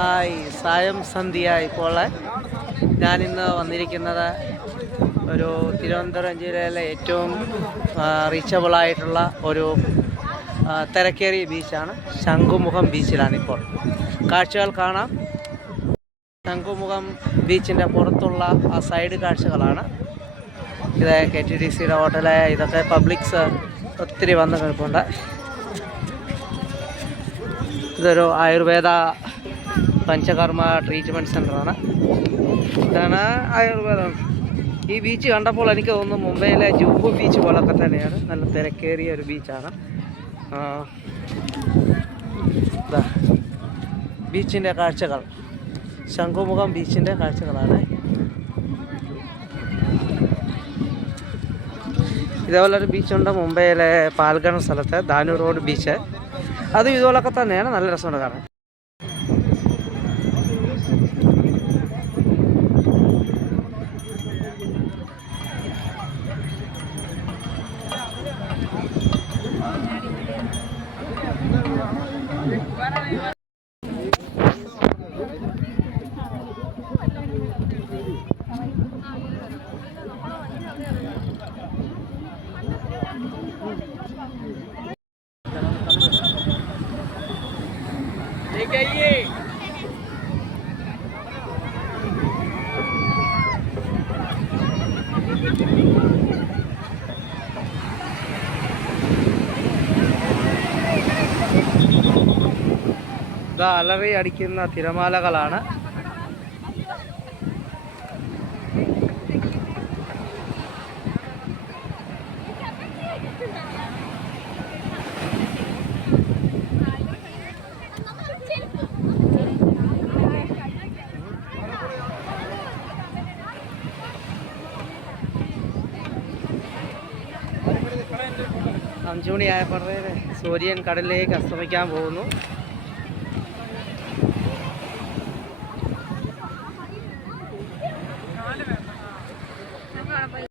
Hi, സായം സന്ധ്യ. ഇപ്പോൾ ഞാനിന്ന് വന്നിരിക്കുന്നത് ഒരു തിരുവനന്തപുരം ജില്ലയിലെ ഏറ്റവും റീച്ചബിളായിട്ടുള്ള ഒരു തിരക്കേറിയ ബീച്ചാണ്. ശംഖുമുഖം ബീച്ചിലാണിപ്പോൾ. കാഴ്ചകൾ കാണാം. ശംഖുമുഖം ബീച്ചിൻ്റെ പുറത്തുള്ള ആ സൈഡ് കാഴ്ചകളാണ്. ഇത് KTDC ഹോട്ടല്. ഇതൊക്കെ പബ്ലിക്സ് ഒത്തിരി വന്ന് കിടപ്പുണ്ട്. ഇതൊരു ആയുർവേദ പഞ്ചകർമ്മ ട്രീറ്റ്മെൻറ്റ് സെൻ്ററാണ്. ഇതാണ് ആയുർവേദം. ഈ ബീച്ച് കണ്ടപ്പോൾ എനിക്ക് തോന്നുന്നു മുംബൈയിലെ ജൂഹു ബീച്ച് പോലൊക്കെ തന്നെയാണ്. നല്ല തിരക്കേറിയ ഒരു ബീച്ചാണ്. ബീച്ചിൻ്റെ കാഴ്ചകൾ, ശംഖുമുഖം ബീച്ചിൻ്റെ കാഴ്ചകളാണ്. ഇതേപോലൊരു ബീച്ചുണ്ട് മുംബൈയിലെ പാൽഗൺ സ്ഥലത്ത്, ധാനു റോഡ് ബീച്ച്. അതും ഇതുപോലൊക്കെ തന്നെയാണ്. നല്ല രസമുണ്ട് കാണാൻ. ഇതാ അലറി അടിക്കുന്ന തിരമാലകളാണ്. അഞ്ചുമണിയായപ്പോഴേ സൂര്യൻ കടലിലേക്ക് അസ്തമിക്കാൻ പോകുന്നു.